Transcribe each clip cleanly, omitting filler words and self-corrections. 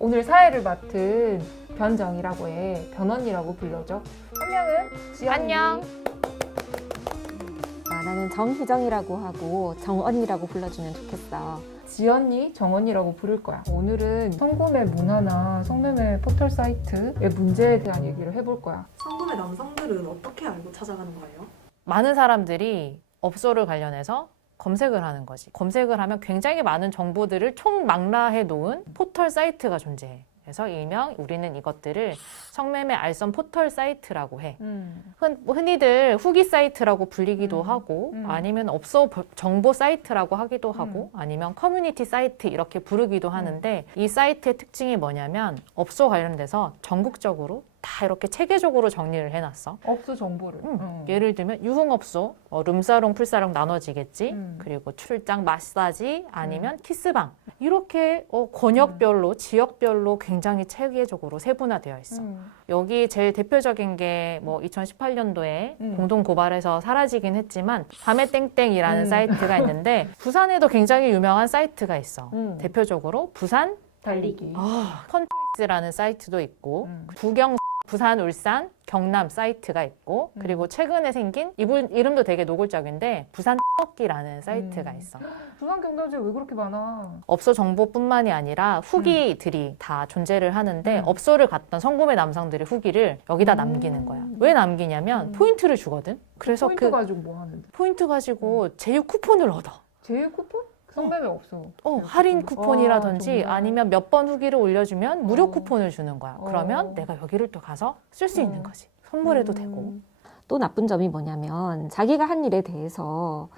오늘 사회를 맡은 변정이라고 해. 변언니라고 불러줘. 한 명은 지연이. 안녕. 나는 정희정이라고 하고 정언니라고 불러주면 좋겠어. 지연이, 정언니라고 부를 거야. 오늘은 성구매 문화나 성매매 포털 사이트의 문제에 대한 얘기를 해볼 거야. 성구매 남성들은 어떻게 알고 찾아가는 거예요? 많은 사람들이 업소를 관련해서 검색을 하는 거지. 검색을 하면 굉장히 많은 정보들을 총망라해 놓은 포털 사이트가 존재해. 그래서 일명 우리는 이것들을 성매매 알선 포털 사이트라고 해. 흔히들 후기 사이트라고 불리기도 하고 아니면 업소 정보 사이트라고 하기도 하고 아니면 커뮤니티 사이트 이렇게 부르기도 하는데 이 사이트의 특징이 뭐냐면 업소 관련돼서 전국적으로 다 이렇게 체계적으로 정리를 해놨어. 업소 정보를. 예를 들면 유흥업소, 룸사롱, 풀사롱 나눠지겠지. 그리고 출장, 마사지 아니면 키스방 이렇게 권역별로, 지역별로 굉장히 체계적으로 세분화되어 있어. 여기 제일 대표적인 게 뭐 2018년도에 공동 고발해서 사라지긴 했지만 밤에 땡땡이라는 사이트가 있는데 부산에도 굉장히 유명한 사이트가 있어. 대표적으로 부산 달리기. 펀트라는 사이트도 있고 부경 부산, 울산, 경남 사이트가 있고 그리고 최근에 생긴 이름도 되게 노골적인데 부산 떡기라는 사이트가 있어. 부산 경남지에 왜 그렇게 많아? 업소 정보뿐만이 아니라 후기들이 다 존재를 하는데 업소를 갔던 성구매 남성들의 후기를 여기다 남기는 거야. 왜 남기냐면 포인트를 주거든. 그래서 포인트 가지고 뭐 하는데? 포인트 가지고 제휴 쿠폰을 얻어. 제휴 쿠폰? 성매매 없어. 할인 쿠폰이라든지 정말. 아니면 몇 번 후기를 올려주면 무료 쿠폰을 주는 거야. 그러면 내가 여기를 또 가서 쓸 수 있는 거지. 선물해도 되고. 또 나쁜 점이 뭐냐면 자기가 한 일에 대해서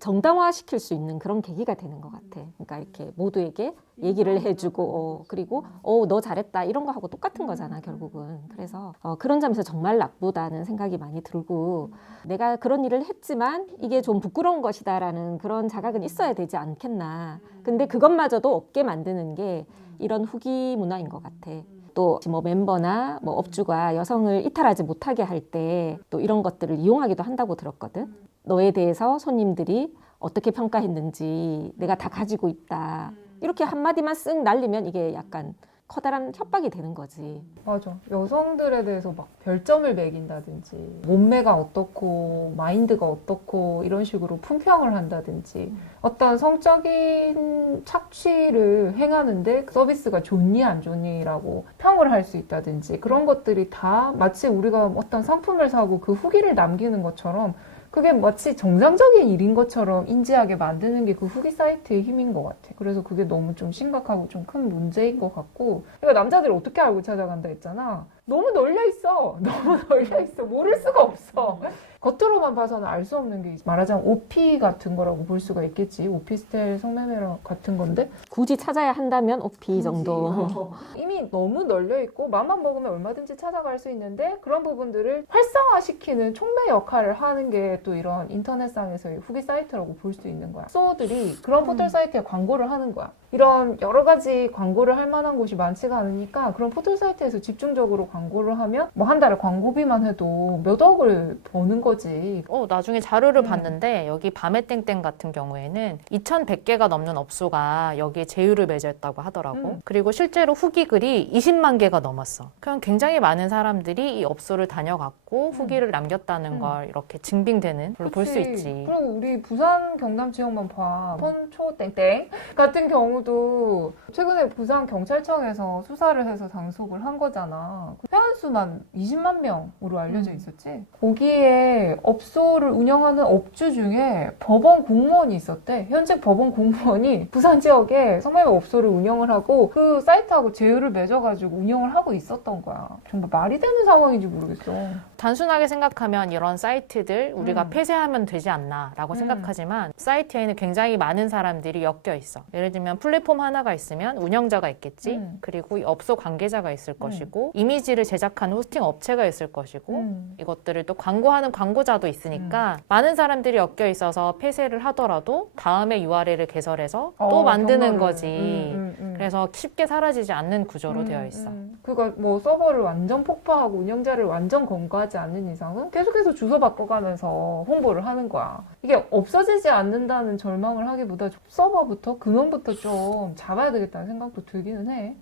정당화시킬 수 있는 그런 계기가 되는 것 같아. 그러니까 이렇게 모두에게 얘기를 해주고 그리고 너 잘했다 이런 거 하고 똑같은 거잖아 결국은. 그래서 그런 점에서 정말 나쁘다는 생각이 많이 들고 내가 그런 일을 했지만 이게 좀 부끄러운 것이다라는 그런 자각은 있어야 되지 않겠나. 근데 그것마저도 없게 만드는 게 이런 후기 문화인 것 같아. 또 뭐 멤버나 뭐 업주가 여성을 이탈하지 못하게 할 때 또 이런 것들을 이용하기도 한다고 들었거든. 너에 대해서 손님들이 어떻게 평가했는지 내가 다 가지고 있다. 이렇게 한마디만 쓱 날리면 이게 약간 커다란 협박이 되는 거지. 맞아. 여성들에 대해서 막 별점을 매긴다든지 몸매가 어떻고 마인드가 어떻고 이런 식으로 품평을 한다든지 어떤 성적인 착취를 행하는데 서비스가 좋니 안 좋니라고 평을 할 수 있다든지 그런 것들이 다 마치 우리가 어떤 상품을 사고 그 후기를 남기는 것처럼 그게 마치 정상적인 일인 것처럼 인지하게 만드는 게 그 후기 사이트의 힘인 것 같아. 그래서 그게 너무 좀 심각하고 좀 큰 문제인 것 같고. 그러니까 남자들이 어떻게 알고 찾아간다 했잖아. 너무 널려 있어. 너무 널려 있어. 모를 수가 없어. 겉으로만 봐서는 알 수 없는 게 말하자면 OP 같은 거라고 볼 수가 있겠지. 오피스텔 성매매랑 같은 건데 굳이 찾아야 한다면 OP 정도. 이미 너무 널려 있고 맘만 먹으면 얼마든지 찾아갈 수 있는데 그런 부분들을 활성화시키는 촉매 역할을 하는 게 또 이런 인터넷상에서의 후기 사이트라고 볼 수 있는 거야. 소들이 그런 포털 사이트에 광고를 하는 거야. 이런 여러 가지 광고를 할 만한 곳이 많지가 않으니까 그런 포털 사이트에서 집중적으로 광고를 하면 뭐 한 달에 광고비만 해도 몇 억을 버는 거지. 나중에 자료를 봤는데 여기 밤에 땡땡 같은 경우에는 2,100개가 넘는 업소가 여기에 제휴를 맺었다고 하더라고. 그리고 실제로 후기 글이 20만 개가 넘었어. 그냥 굉장히 많은 사람들이 이 업소를 다녀갔고 후기를 남겼다는 걸 이렇게 증빙되는 걸로 볼 수 있지. 그리고 우리 부산 경남 지역만 봐. 폰초 땡땡 같은 경우도 최근에 부산 경찰청에서 수사를 해서 단속을 한 거잖아. 회원수만 20만 명으로 알려져 있었지. 거기에 업소를 운영하는 업주 중에 법원 공무원이 있었대. 현직 법원 공무원이 부산 지역에 성매매 업소를 운영을 하고 그 사이트하고 제휴를 맺어가지고 운영을 하고 있었던 거야. 정말 말이 되는 상황인지 모르겠어. 단순하게 생각하면 이런 사이트들 우리가 폐쇄하면 되지 않나 라고 생각하지만 사이트에는 굉장히 많은 사람들이 엮여 있어. 예를 들면 플랫폼 하나가 있으면 운영자가 있겠지. 그리고 이 업소 관계자가 있을 것이고 이미지를 제작하는 호스팅 업체가 있을 것이고 이것들을 또 광고하는 광고자도 있으니까 많은 사람들이 엮여 있어서 폐쇄를 하더라도 다음에 URL을 개설해서 또 만드는 경로를. 거지. 그래서 쉽게 사라지지 않는 구조로 되어 있어. 그러니까 뭐 서버를 완전 폭파하고 운영자를 완전 검거하지 않는 이상은 계속해서 주소 바꿔가면서 홍보를 하는 거야. 이게 없어지지 않는다는 절망을 하기보다 서버부터 근원부터 좀 잡아야 되겠다는 생각도 들기는 해.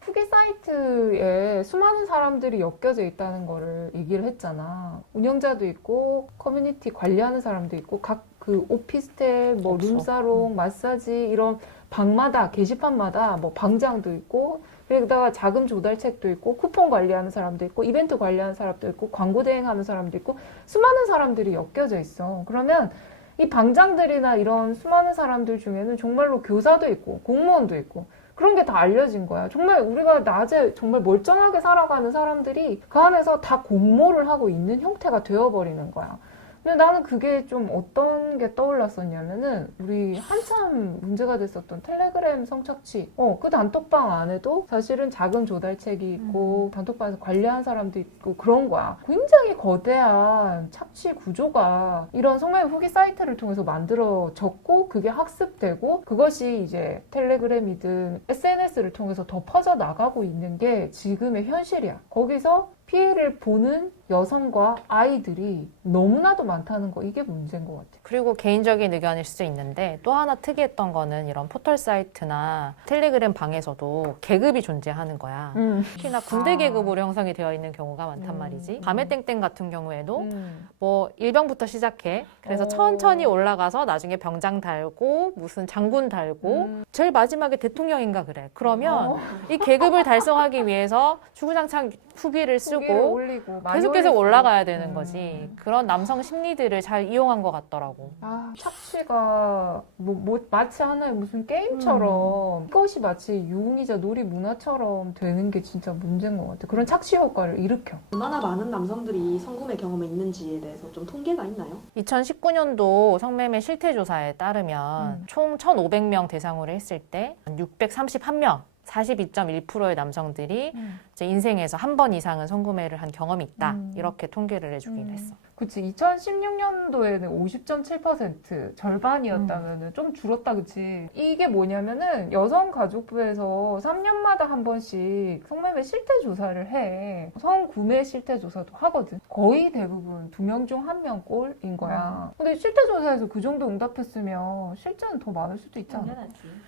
후기 사이트에 수많은 사람들이 엮여져 있다는 거를 얘기를 했잖아. 운영자도 있고 커뮤니티 관리하는 사람도 있고 각 그 오피스텔, 뭐 없어. 룸사롱, 마사지 이런 방마다 게시판마다 뭐 방장도 있고 그러다가 자금 조달책도 있고 쿠폰 관리하는 사람도 있고 이벤트 관리하는 사람도 있고 광고 대행하는 사람도 있고 수많은 사람들이 엮여져 있어. 그러면 이 방장들이나 이런 수많은 사람들 중에는 정말로 교사도 있고 공무원도 있고 그런 게 다 알려진 거야. 정말 우리가 낮에 정말 멀쩡하게 살아가는 사람들이 그 안에서 다 공모를 하고 있는 형태가 되어버리는 거야. 근데 나는 그게 좀 어떤 게 떠올랐었냐면은 우리 한참 문제가 됐었던 텔레그램 성착취 그 단톡방 안에도 사실은 자금 조달책이 있고 단톡방에서 관리하는 사람도 있고 그런 거야. 굉장히 거대한 착취 구조가 이런 성매매 후기 사이트를 통해서 만들어졌고 그게 학습되고 그것이 이제 텔레그램이든 SNS를 통해서 더 퍼져나가고 있는 게 지금의 현실이야. 거기서 피해를 보는 여성과 아이들이 너무나도 많다는 거 이게 문제인 것 같아요. 그리고 개인적인 의견일 수도 있는데 또 하나 특이했던 거는 이런 포털 사이트나 텔레그램 방에서도 계급이 존재하는 거야. 특히나 군대 아. 계급으로 형성이 되어 있는 경우가 많단 말이지. 밤의 땡땡 같은 경우에도 뭐 일병부터 시작해. 그래서 오. 천천히 올라가서 나중에 병장 달고 무슨 장군 달고 제일 마지막에 대통령인가 그래. 그러면 이 계급을 달성하기 위해서 주구장창 후기를 쓰고 올리고 많이 계속해서 올렸어. 올라가야 되는 거지. 그런 남성 심리들을 잘 이용한 것 같더라고. 아, 착취가 마치 하나의 무슨 게임처럼 이것이 마치 유흥이자 놀이 문화처럼 되는 게 진짜 문제인 것 같아. 그런 착취 효과를 일으켜. 얼마나 많은 남성들이 성구매 경험이 있는지에 대해서 좀 통계가 있나요? 2019년도 성매매 실태조사에 따르면 총 1,500명 대상으로 했을 때 631명, 42.1%의 남성들이 이제 인생에서 한 번 이상은 성구매를 한 경험이 있다. 이렇게 통계를 내주긴 했어. 그치. 2016년도에는 50.7% 절반이었다면은 좀 줄었다, 그치. 이게 뭐냐면은 여성가족부에서 3년마다 한 번씩 성매매 실태조사를 해. 성구매 실태조사도 하거든. 거의 대부분 2명 중 1명 꼴인 거야. 근데 실태조사에서 그 정도 응답했으면 실제는 더 많을 수도 있잖아.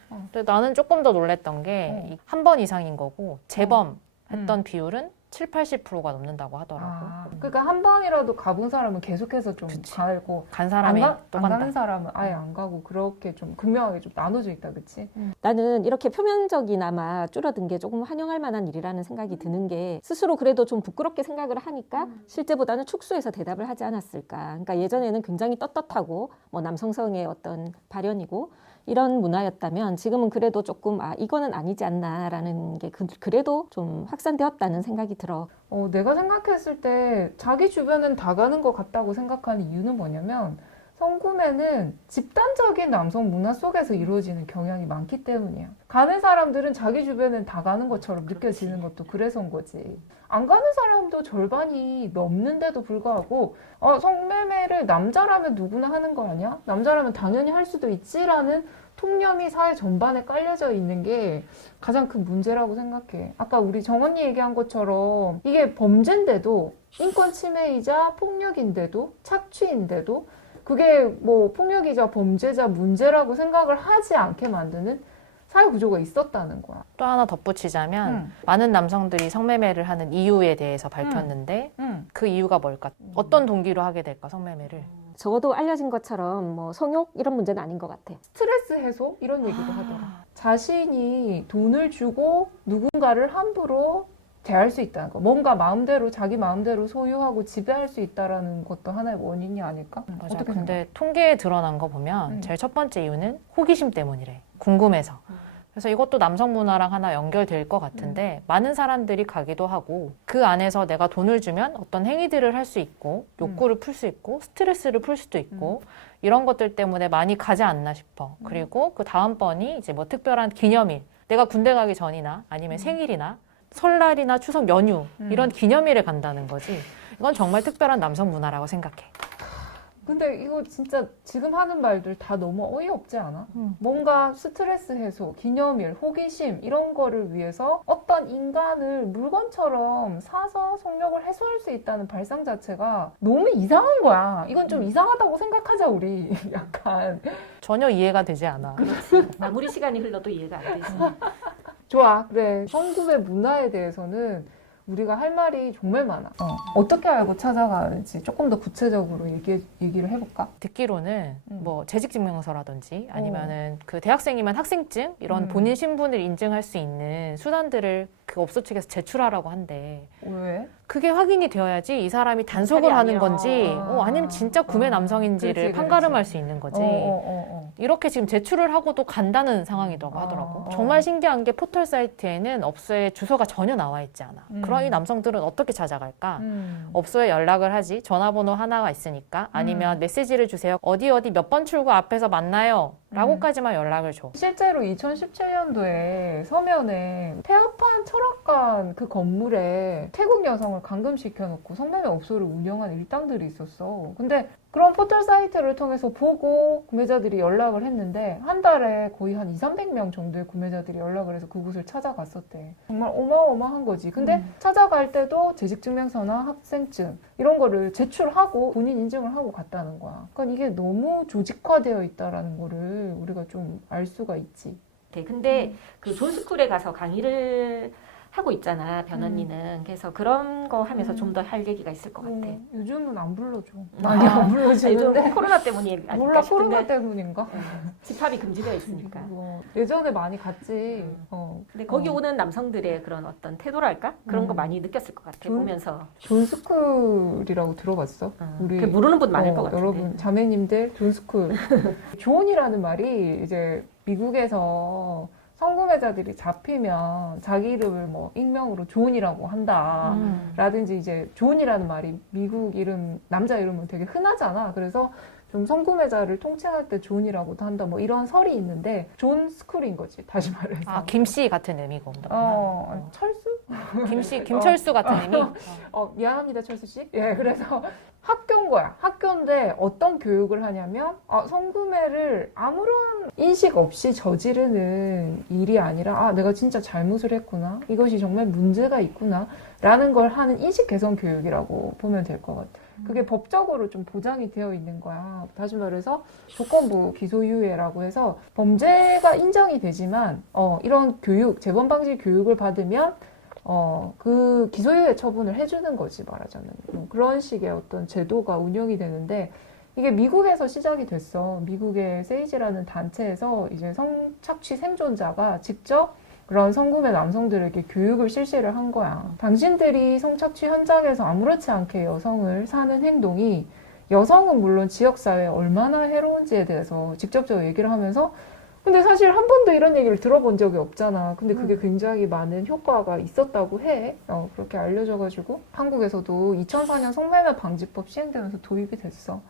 근데 나는 조금 더 놀랬던 게 한 번 이상인 거고 재범했던 비율은 70-80%가 넘는다고 하더라고. 그러니까 한 번이라도 가본 사람은 계속해서 좀 그치. 가고 간 사람이 또 안 간다. 가는 사람은 아예 안 가고 그렇게 좀 극명하게 좀 나눠져 있다, 그치? 나는 이렇게 표면적이나마 줄어든 게 조금 환영할 만한 일이라는 생각이 드는 게 스스로 그래도 좀 부끄럽게 생각을 하니까 실제보다는 축소해서 대답을 하지 않았을까. 그러니까 예전에는 굉장히 떳떳하고 뭐 남성성의 어떤 발현이고 이런 문화였다면 지금은 그래도 조금 이거는 아니지 않나라는 게 그래도 좀 확산되었다는 생각이 들어. 내가 생각했을 때 자기 주변은 다 가는 것 같다고 생각하는 이유는 뭐냐면 성구매는 집단적인 남성 문화 속에서 이루어지는 경향이 많기 때문이야. 가는 사람들은 자기 주변은 다 가는 것처럼 느껴지는 것도 그래서인 거지. 안 가는 사람도 절반이 넘는데도 불구하고 성매매를 남자라면 누구나 하는 거 아니야? 남자라면 당연히 할 수도 있지라는 통념이 사회 전반에 깔려져 있는 게 가장 큰 문제라고 생각해. 아까 우리 정언니 얘기한 것처럼 이게 범죄인데도 인권 침해이자 폭력인데도 착취인데도 그게 뭐 폭력이자 범죄자 문제라고 생각을 하지 않게 만드는 사회 구조가 있었다는 거야. 또 하나 덧붙이자면 많은 남성들이 성매매를 하는 이유에 대해서 밝혔는데 그 이유가 뭘까? 어떤 동기로 하게 될까, 성매매를? 적어도 알려진 것처럼 뭐 성욕 이런 문제는 아닌 것 같아. 스트레스 해소? 이런 얘기도 하더라. 자신이 돈을 주고 누군가를 함부로 대할 수 있다는 거. 뭔가 마음대로 자기 마음대로 소유하고 지배할 수 있다라는 것도 하나의 원인이 아닐까? 맞아. 어떻게 근데 통계에 드러난 거 보면 제일 첫 번째 이유는 호기심 때문이래. 궁금해서. 그래서 이것도 남성 문화랑 하나 연결될 것 같은데 많은 사람들이 가기도 하고 그 안에서 내가 돈을 주면 어떤 행위들을 할 수 있고 욕구를 풀 수 있고 스트레스를 풀 수도 있고 이런 것들 때문에 많이 가지 않나 싶어. 그리고 그 다음번이 이제 뭐 특별한 기념일, 내가 군대 가기 전이나 아니면 생일이나 설날이나 추석 연휴 이런 기념일에 간다는 거지. 이건 정말 특별한 남성 문화라고 생각해. 근데 이거 진짜 지금 하는 말들 다 너무 어이없지 않아? 음. 뭔가 스트레스 해소, 기념일, 호기심 이런 거를 위해서 어떤 인간을 물건처럼 사서 성욕을 해소할 수 있다는 발상 자체가 너무 이상한 거야. 이건 좀 이상하다고 생각하자 우리. 약간 전혀 이해가 되지 않아. 아무리 시간이 흘러도 이해가 안 되지. 좋아. 그래. 성구매 문화에 대해서는 우리가 할 말이 정말 많아. 어떻게 알고 찾아가는지 조금 더 구체적으로 얘기를 해볼까? 듣기로는 음. 뭐 재직증명서라든지 아니면은 그 대학생이면 학생증 이런 본인 신분을 인증할 수 있는 수단들을 그 업소 측에서 제출하라고 한대. 왜? 그게 확인이 되어야지 이 사람이 단속을 하는 아니야. 건지 아니면 진짜 구매 남성인지를 그렇지, 판가름할 그렇지. 수 있는 거지. 어. 이렇게 지금 제출을 하고도 간다는 상황이라고 하더라고. 정말 신기한 게 포털 사이트에는 업소의 주소가 전혀 나와 있지 않아. 그럼 이 남성들은 어떻게 찾아갈까? 업소에 연락을 하지. 전화번호 하나가 있으니까. 아니면 메시지를 주세요. 어디 몇 번 출구 앞에서 만나요. 라고까지만 연락을 줘. 실제로 2017년도에 서면에 폐업한 철학관 그 건물에 태국 여성을 감금시켜놓고 성매매 업소를 운영한 일당들이 있었어. 근데 그런 포털 사이트를 통해서 보고 구매자들이 연락을 했는데 한 달에 거의 한 200~300명 정도의 구매자들이 연락을 해서 그곳을 찾아갔었대. 정말 어마어마한 거지. 근데 찾아갈 때도 재직증명서나 학생증 이런 거를 제출하고 본인 인증을 하고 갔다는 거야. 그러니까 이게 너무 조직화되어 있다라는 거를 우리가 좀 알 수가 있지. 근데 그 존스쿨에 가서 강의를 하고 있잖아, 변언니는. 그래서 그런 거 하면서 좀 더 할 얘기가 있을 것 같아. 요즘은 안 불러줘. 많이 안 요즘 불러주는데. 코로나 때문이 아닐까 몰라, 싶은데 코로나 때문인가? 집합이 금지되어 있으니까. 예전에 많이 갔지. 근데 거기 오는 남성들의 그런 어떤 태도랄까? 그런 거 많이 느꼈을 것 같아, 보면서. 존스쿨이라고 들어봤어? 그 모르는 분 많을 것 같은데. 여러분, 자매님들, 존스쿨. 존이라는 말이 이제 미국에서 성구매자들이 잡히면 자기 이름을 뭐 익명으로 존이라고 한다. 라든지 이제 존이라는 말이 미국 이름, 남자 이름은 되게 흔하잖아. 그래서 좀 성구매자를 통칭할 때 존이라고도 한다. 뭐 이런 설이 있는데 존 스쿨인 거지. 다시 말해서. 아, 김씨 같은 의미가 온다. 철수? 김철수 같은 의미? 미안합니다, 철수 씨. 예, 그래서 학교인 거야. 학교인데 어떤 교육을 하냐면 성구매를 아무런 인식 없이 저지르는 일이 아니라 내가 진짜 잘못을 했구나. 이것이 정말 문제가 있구나. 라는 걸 하는 인식 개선 교육이라고 보면 될 것 같아. 그게 법적으로 좀 보장이 되어 있는 거야. 다시 말해서 조건부 기소유예라고 해서 범죄가 인정이 되지만 이런 교육, 재범 방지 교육을 받으면 그 기소유예 처분을 해주는 거지, 말하자면. 그런 식의 어떤 제도가 운영이 되는데, 이게 미국에서 시작이 됐어. 미국의 세이지라는 단체에서 이제 성착취 생존자가 직접 그런 성구매 남성들에게 교육을 실시를 한 거야. 당신들이 성착취 현장에서 아무렇지 않게 여성을 사는 행동이 여성은 물론 지역사회에 얼마나 해로운지에 대해서 직접적으로 얘기를 하면서 근데 사실 한 번도 이런 얘기를 들어본 적이 없잖아. 근데 그게 굉장히 많은 효과가 있었다고 해. 그렇게 알려져가지고 한국에서도 2004년 성매매 방지법 시행되면서 도입이 됐어.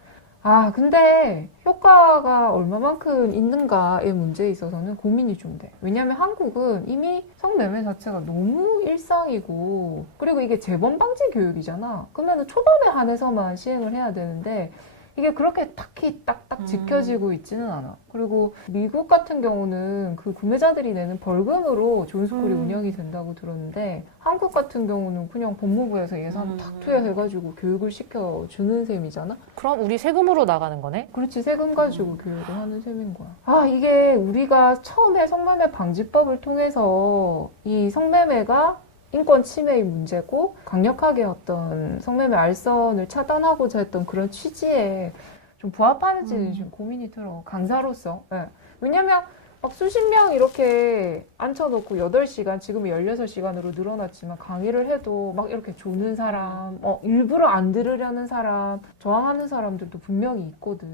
근데 효과가 얼마만큼 있는가의 문제에 있어서는 고민이 좀 돼. 왜냐면 한국은 이미 성매매 자체가 너무 일상이고 그리고 이게 재범 방지 교육이잖아. 그러면 초범에 한해서만 시행을 해야 되는데 이게 그렇게 딱히 딱딱 지켜지고 있지는 않아. 그리고 미국 같은 경우는 그 구매자들이 내는 벌금으로 존스쿨이 운영이 된다고 들었는데 한국 같은 경우는 그냥 법무부에서 예산 탁 투여해가지고 교육을 시켜주는 셈이잖아. 그럼 우리 세금으로 나가는 거네? 그렇지, 세금 가지고 교육을 하는 셈인 거야. 이게 우리가 처음에 성매매 방지법을 통해서 이 성매매가 인권 침해의 문제고 강력하게 어떤 성매매 알선을 차단하고자 했던 그런 취지에 좀 부합하는지 좀 고민이 들어. 강사로서. 네. 왜냐면 막 수십 명 이렇게 앉혀놓고 8시간, 지금은 16시간으로 늘어났지만 강의를 해도 막 이렇게 조는 사람, 일부러 안 들으려는 사람, 저항하는 사람들도 분명히 있거든.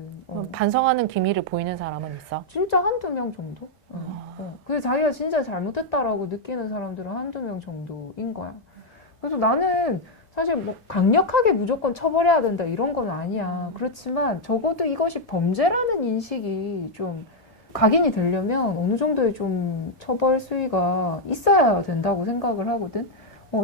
반성하는 기미를 보이는 사람은 있어? 진짜 한두 명 정도? 그래서 자기가 진짜 잘못했다라고 느끼는 사람들은 한두 명 정도인 거야. 그래서 나는 사실 뭐 강력하게 무조건 처벌해야 된다 이런 건 아니야. 그렇지만 적어도 이것이 범죄라는 인식이 좀 각인이 되려면 어느 정도의 좀 처벌 수위가 있어야 된다고 생각을 하거든.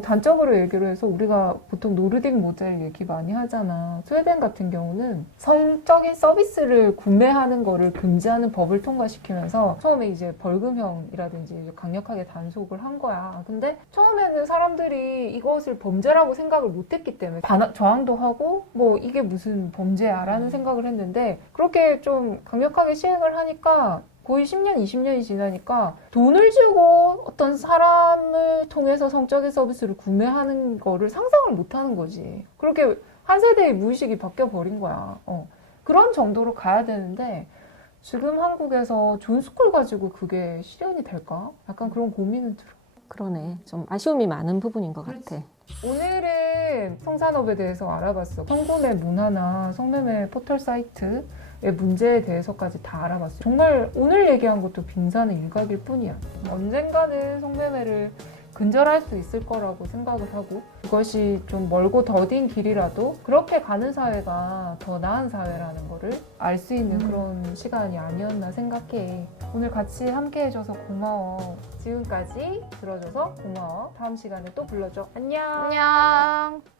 단적으로 얘기를 해서 우리가 보통 노르딕 모델 얘기 많이 하잖아. 스웨덴 같은 경우는 성적인 서비스를 구매하는 거를 금지하는 법을 통과시키면서 처음에 이제 벌금형이라든지 강력하게 단속을 한 거야. 근데 처음에는 사람들이 이것을 범죄라고 생각을 못했기 때문에 저항도 하고 뭐 이게 무슨 범죄야라는 생각을 했는데 그렇게 좀 강력하게 시행을 하니까 거의 10년, 20년이 지나니까 돈을 주고 어떤 사람을 통해서 성적인 서비스를 구매하는 거를 상상을 못 하는 거지. 그렇게 한 세대의 무의식이 바뀌어버린 거야. 그런 정도로 가야 되는데 지금 한국에서 존스쿨 가지고 그게 실현이 될까? 약간 그런 고민은 들어. 그러네. 좀 아쉬움이 많은 부분인 것 그렇지. 같아. 오늘은 성산업에 대해서 알아봤어. 성구매 문화나 성매매 포털 사이트의 문제에 대해서까지 다 알아봤어. 정말 오늘 얘기한 것도 빙산의 일각일 뿐이야. 언젠가는 성매매를 근절할 수 있을 거라고 생각을 하고 그것이 좀 멀고 더딘 길이라도 그렇게 가는 사회가 더 나은 사회라는 거를 알 수 있는 그런 시간이 아니었나 생각해. 오늘 같이 함께 해줘서 고마워. 지금까지 들어줘서 고마워. 다음 시간에 또 불러줘. 안녕. 안녕.